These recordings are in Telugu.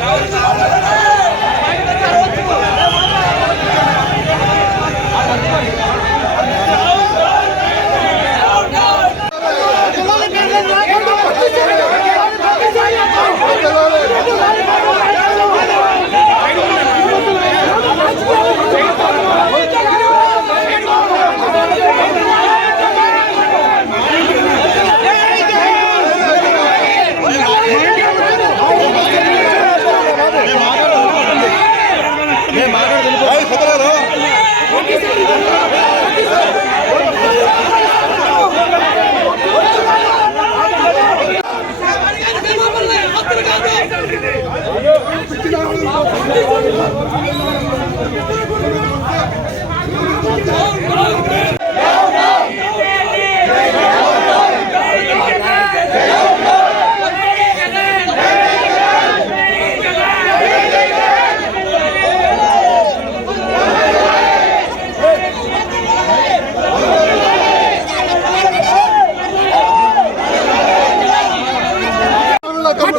మేము మేము ఐదేళ్ళు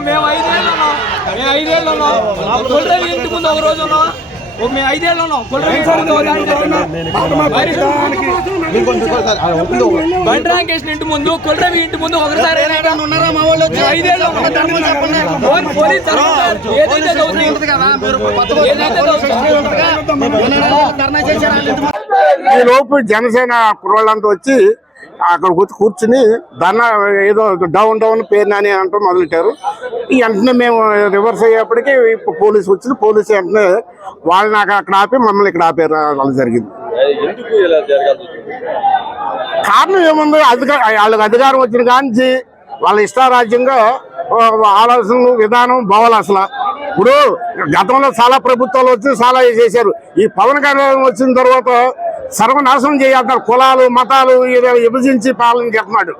మేము ఐదేళ్ళు ఉన్నాం కొల్రవి ఇంటి ముందు ఒక రోజు ఉన్నాం మేము ఇంటి ముందు బండి రాంకేష్ ఇంటి కొల్రవి ఇంటి ముందు ఒకసారి ఉన్నారా మా వాళ్ళు ఐదేళ్ళు ఈ లోపు జనసేన కుర్రోళ్ళంతా వచ్చి అక్కడ కూర్చు- కూర్చుని ధర్నా ఏదో డౌన్ డౌన్ పేరు నాని అంటూ మొదలెట్టారు. ఈ వెంటనే మేము రివర్స్ అయ్యేప్పటికీ పోలీసు వచ్చింది. పోలీసు వెంటనే వాళ్ళని నాకు అక్కడ ఆపి మమ్మల్ని ఇక్కడ ఆపారు. అలా జరిగింది. కారణం ఏముంది? అధికార వాళ్ళకి అధికారం వచ్చిన కాంచి వాళ్ళ ఇష్టారాజ్యంగా ఆలోచనలు విధానం బావాలి అసలు. ఇప్పుడు గతంలో చాలా ప్రభుత్వాలు వచ్చి చాలా చేశారు. ఈ పవన్ కళ్యాణ్ వచ్చిన తర్వాత సర్వనాశనం చేయాలన్నారు కులాలు మతాలు విభజించి పాలన చేస్తున్నాడు